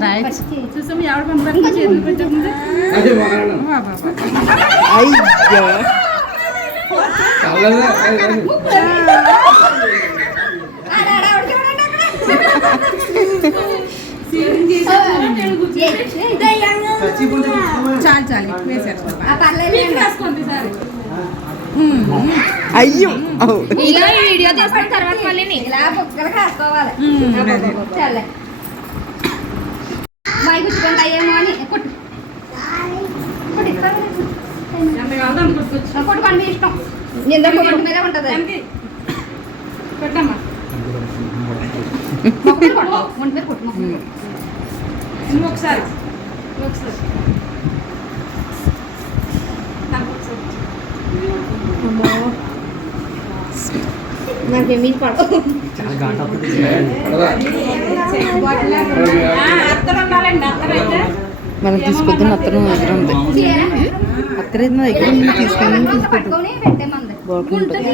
రాయొచ్చు చూసాం ఎవరు పంపడానికి చేతులు పెట్టకుండా. అయ్యో. చాలు చాలు వేసారు. ఇలా వీడియో తీసుకున్న తర్వాత మళ్ళీ ఇలా బుక్కలు కాసుకోవాలి ఉమ్, అదే. చల్లే మై గుచ్చుకుంటాయేమో అని కొట్టు కొట్టు ఇక్కడ కొట్టు. ఎంత కావాలో అంత కొట్టుకోవచ్చు కొట్టుకోండి మీ ఇష్టం నింద కొట్టు మీద ఉంటుంది దానికి పెట్టమ్మా మొక్క మీద కొట్టు ఒంటి మీద కొట్టు మొక్క మీద కొట్టు. నువ్వు ఒకసారి నువ్వు ఒకసారి నాకు ఒకసారి. నాకు మీద పడవు పడదా? ఆ, అత్తరు ఉండాలండి అత్తరు అయితే మనం తీసుకొద్దాం అత్తను దగ్గర ఉంది అత్తరు నా దగ్గర ఉంది తీసుకెళ్ళి తీసుకొద్దాం పట్టుకొని పెట్టేమంది బాగుంటుంది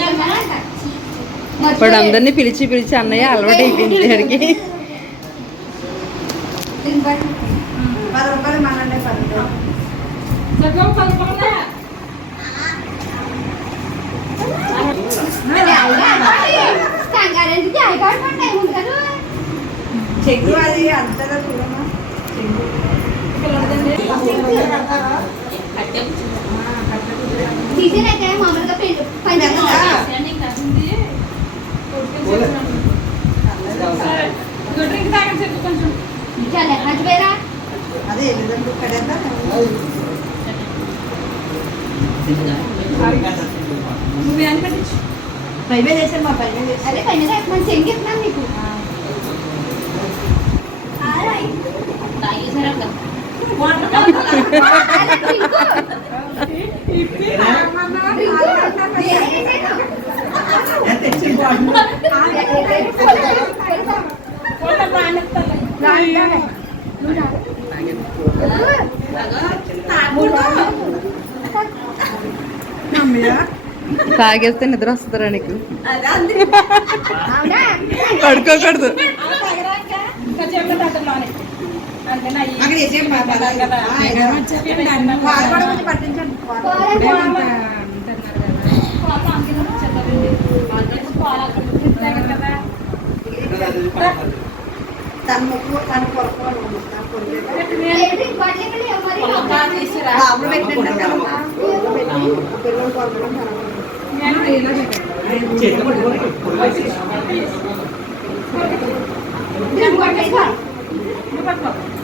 అన్నమాట. ఇప్పుడు అందరినీ పిలిచి పిలిచి అన్నయ్య అలవాటు అయిపోయింది గారికి దీన్ని బట్టి. చక్కగా పదకొండా అది ఆవిడ అన్నమాట. కంగారు ఎందుకు? అవి కాబట్టి టైం ఉంది అదే పైన మన చెంగిస్తున్నాను నీకు సరే తాగేస్తే నిద్ర వస్తుందిరా నీకు అవునా పడుకోకూడదు ఇంకా చెప్పిన తర్వాత మానే అంటే నా ఈ- కదా. పాలు అందులో చెప్పదండి. ఆల్రెడీ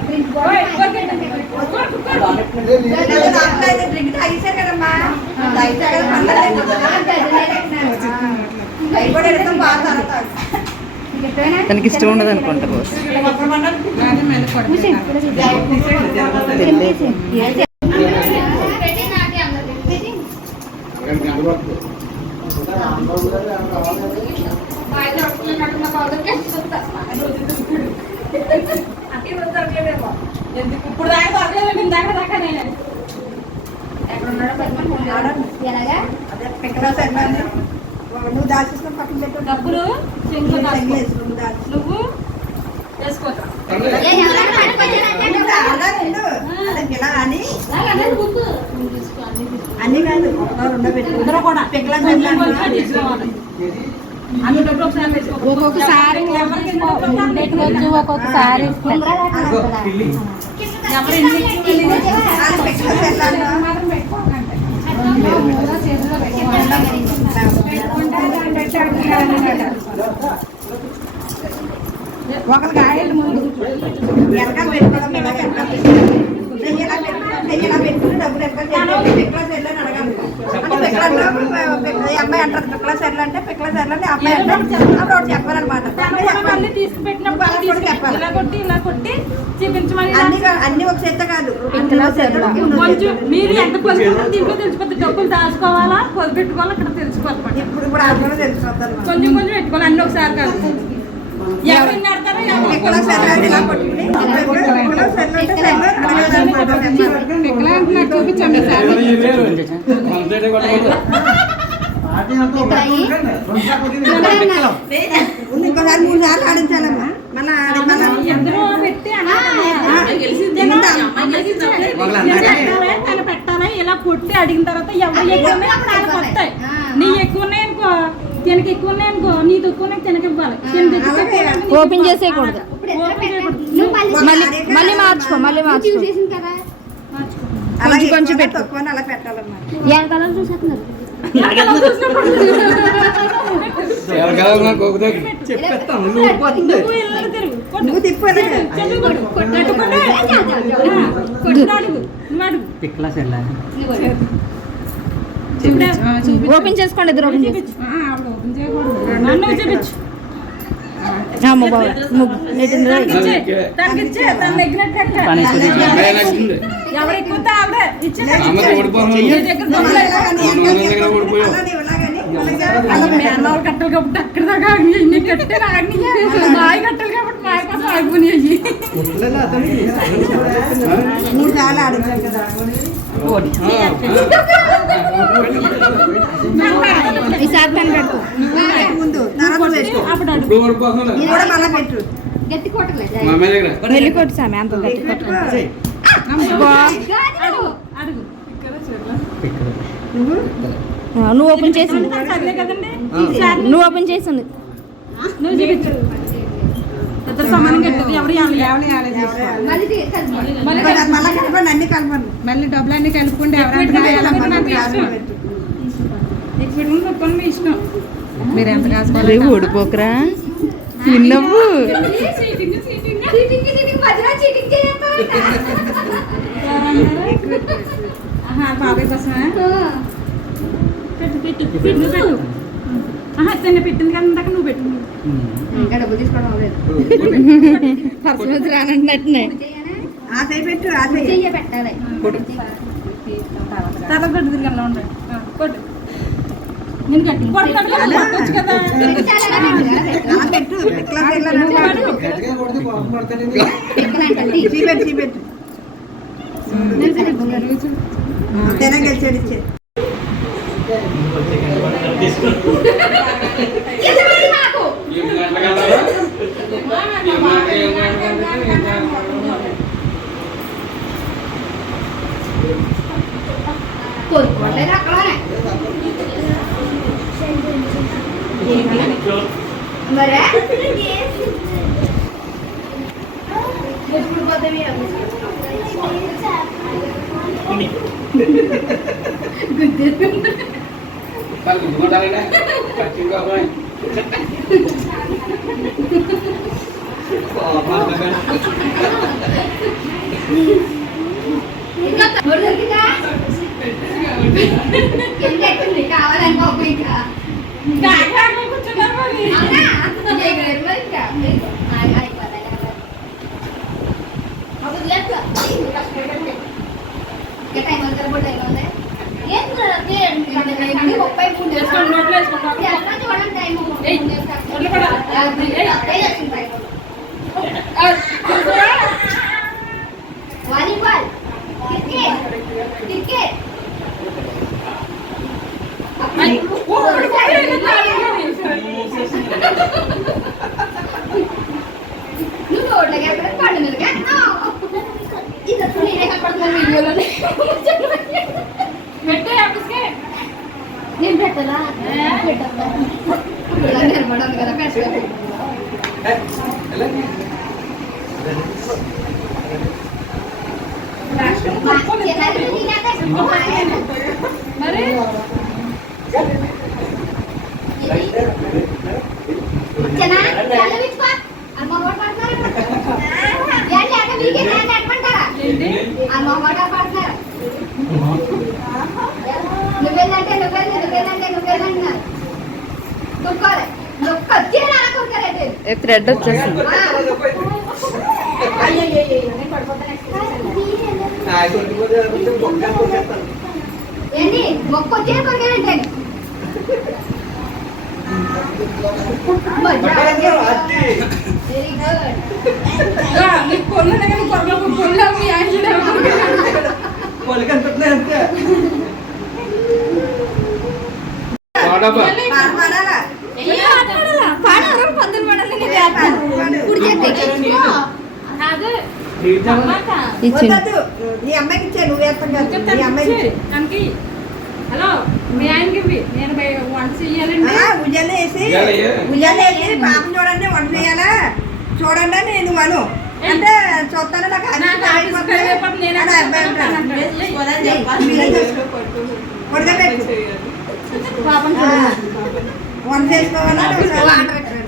డ్రింక్ బాగా నువ్వు పట్టుకో. చిన్నగా చిన్నగా తనకి ఇష్టం ఉండదు అనుకుంటా బాస్ పెట్టి నాటి అందరికీ పెట్టి గంట గంట పడుతుంది. బాగా దొరుకుతున్నట్టు మా సోదరుకి చూస్తా. అట్టి రోజు దొరకలేదేమో. ఎందుకు ఇప్పుడు దాకా దొరకలేదు ఇందాక దాకా నేను ఎక్కడున్నాడో పట్టుకొని ఫోన్ చేయాలి. ఎలాగా నువ్వు దాచేసిన పక్కన పెట్టు డబ్బులు చెంగు దాచుకో. నువ్వు వేసుకో ఏ, ఎవరైనా పట్టుకొచ్చారంటే అలా రెండు. అలా ఇలా అని ముందు నువ్వు అన్ని కాదు కూడా. ఒక్కొక్కసారి ఒక్కొక్కసారి ఎవరు ఒకరికి ఆయిల్ ముందు వెనకాల పెట్టుకోవడం ఇలా వెనకాల పెట్టుకోవడం. ఇలా పెట్టుకుని పెట్టుకుని డబ్బులు ఎక్కడ చెట్లు పిక్కల అడగాలి పిక్కల అమ్మాయి అంటారు పిక్కల చెట్లు అంటే పిక్కల అమ్మాయి అంటారు. అప్పుడు ఒకటి చెప్పాలన్నమాట తీసుకెళ్ళి ఇలా కొట్టి ఇలా కొట్టి చూపించమని అన్ని అన్ని ఒక కాదు. కొంచెం మీరు ఎంత పొందుకుంటారో దీంట్లో తెలిసిపోతుంది డబ్బులు దాచుకోవాలా పొద్దు పెట్టుకోవాలా ఇక్కడ తెలుసుకోవాలి ఇప్పుడు ఇప్పుడు తెలిసిపోతారు కొంచెం కొంచెం పెట్టుకోవాలి. అన్ని ఒకసారి కాదు. ఎవరు ఇలా కొట్టుకుని పిక్కల చెట్లు అంటే చెట్లు అడగాలన్నమాట ఇంకోసారి మూడు సార్లు ఆడించాలమ్మా మళ్ళీ పెట్టాలి ఇలా కొట్టి అడిగిన తర్వాత ఎవరు ఎక్కువ వస్తాయి నీ ఎక్కువ తినకి ఎక్కువ నీ తక్కువ ఓపెన్ చేసేయకూడదు. మళ్ళీ మళ్ళీ మళ్ళీ మార్చుకో. మళ్ళీ మార్చుకో. కొంచెం కొంచెం పెట్టు. అలా చూసేస్తున్నారు. ఇప్పుడు ఓపెన్ చేసుకోండి ఇద్దరు ఓపెన్ చేసి నన్ను చూపించు. కట్టాలి కాబట్టి అక్కడ దాకా ఆగి ఇన్ని కట్టే రాగి మాయ కట్టాలి కాబట్టి మాయ కోసం ఆగిపోయి అయ్యి. మూడు సార్లు ఆడించాలి కదా ఈసారి పెన్ ముందు పెట్టు. గట్టి కొట్టలేదు వెళ్ళి కొట్టు సామి అంత గట్టి కొట్టు. నువ్వు? ఓపెన్ చేసి నువ్వు ఓపెన్ చేసి. నువ్వు చూపించు. ఇద్దరు కట్టదు ఎవరు మళ్ళీ కలపండి అన్ని కలపండి. మళ్ళీ డబ్బులు అన్ని కలుపుకుంటే ఎవరంటే మీ ఇష్టం. మీరు ఎంత రే ఓడిపోకరా తిన్నవ్వు? సీటింగ్ సీటింగ్ చీటింగ్ చీటింగ్ మధ్యలో చీటింగ్ చేస్తారంట. ఆహా బాబాయ్ కోసమే. పెట్టు పెట్టు పెట్టు. ఆహా తిన్న పెట్టింది కానీ ఇందాక నువ్వు పెట్టు ఇంకా డబ్బులు తీసుకోవడం అవ్వలేదు రానంటున్నట్టునే చేయి పెట్టు ఆ చేయి చెయ్య పెట్టాలి తర్వాత తిరిగి అలా కొట్టు నేను కట్టి కొట్టు కట్టు కదా, కొట్టొచ్చు కదా చాలా పెట్టు. చీపెట్టు చీపెట్టు తెలంగాణ ముప్పై మూడు. ఎట్లా చూడండి టైం Yeah. పడతారు నువ్వేందంటే నువ్వేంది నువ్వేందంటే నువ్వేందంటున్నారు కుక్కోలే నొక్క థ్రెడ్ వచ్చేసింది ఏంటి మొక్క వచ్చి కొరికానంటే వెరీ గుడ్ రా, నీకు పొల్లు ఉన్నాయి కానీ పొరలో పొల్లు అవి యాక్సిడెంట్ వాడబ్బా నీ అమ్మాయికి ఇచ్చే నువ్వు కాదు నీ అమ్మాయికి హలో మీ ఆయనకి. నేను వంట చెయ్యాలండి ఉయ్యాలు వేసి ఉయ్యాల వేసి పాపం చూడండి వంట చేయాలా చూడండి అని నేను అను అంటే చూస్తాను నాకు. పాపం. వంట చేసుకోవాలా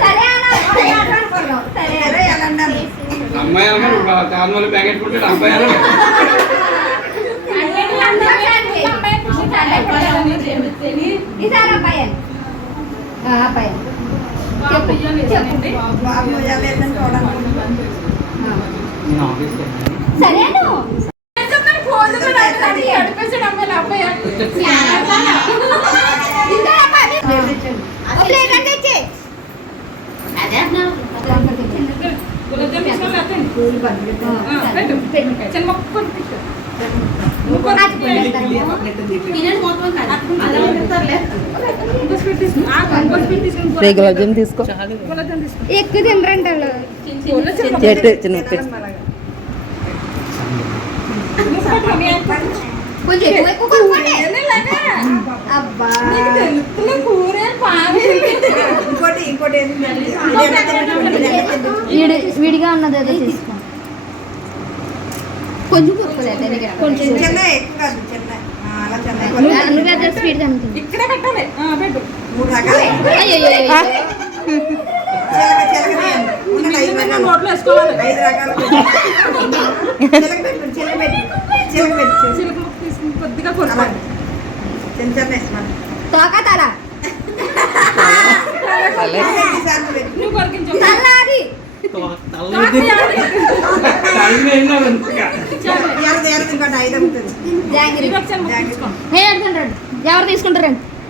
సరే అమ్మాయి ప్యాకెట్ కొట్టాడు అబ్బాయి అన్నాడు రేగుల జమ్ తీసుకో. ఎక్కువ తినరంట చెట్టు కొంచెం ఎక్కువ ఎక్కువ కొనుక్కోండి అబ్బా ఇంకోటి ఇంకోటి ఏంటి? ఇది ఎంత తింటుంది? ఇది ఎంత తింటుంది? విడిగా ఉన్నది అదే తీసుకో కొంచెం కొనుక్కోలేదు కొంచెం చిన్న ఎక్కువ కాదు చిన్న ఆ, అలా చిన్న నువ్వే అదే స్వీట్ తింటుంది ఇక్కడ పెట్టాలి ఆ, పెట్టు మూడు రకాలు చిలక చిలక ఐదు రకాలు. నోట్లో వేసుకోవాలి. ఐదు రకాలు చిలక పెట్టు చిలక పెట్టు చిలక పెట్టు చిలుక ముక్క తీసుకుని కొద్దిగా చిన్న చిన్న. తోక తల. నువ్వు కొరికించు. తల్లాది. ఎవరు తీసుకుంటారండి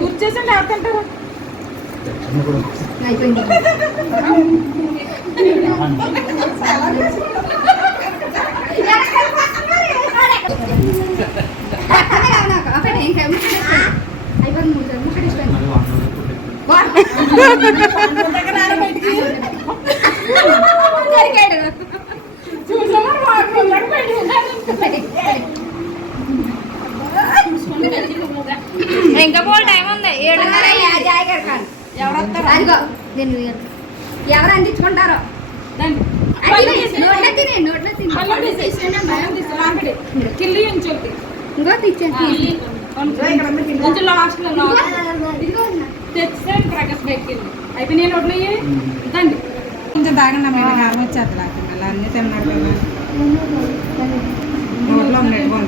కూర్చేసండి ఎవరు తింటారు అయిపోయింది అయిపోయింది ముక్కడిస్తాను చూసామా ఇంకా పోల్ టైం ఉంది. ఏడున్నర ఎవరు వస్తారు అదిగో నేను ఎవరు అందించుకుంటారో నోట్లో తినే నోట్లో తినే. కిల్లి. ఇంకో తెచ్చాను కొంచెం- లాస్ట్లో ప్రకాశ్ బెక్కింది ఇదండి తాగండి అమ్మ ఇలా కారం వచ్చేది అలా అన్నీ తిన్నాడు కదా. నోట్లో ఉన్నాడు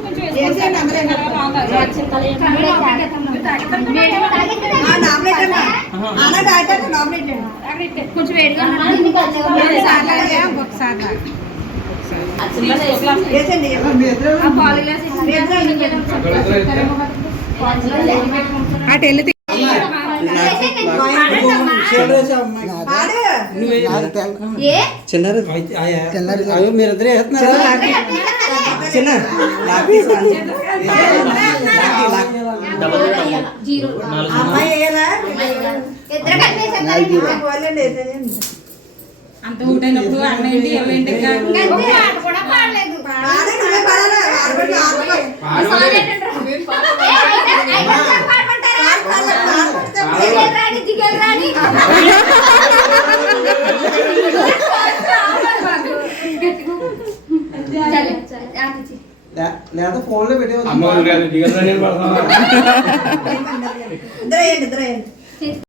కొంచెం వేడిగా. వేసండి అటు వెళ్ళి ఏ అయ్యో మీరిద్దరే వేస్తున్నారా. చిన్న అంత ఊటైనప్పుడు అన్న ఏంటి ఎవరేంటి ఇంకా పాట కూడా పాడలేదు ఆడే నువ్వే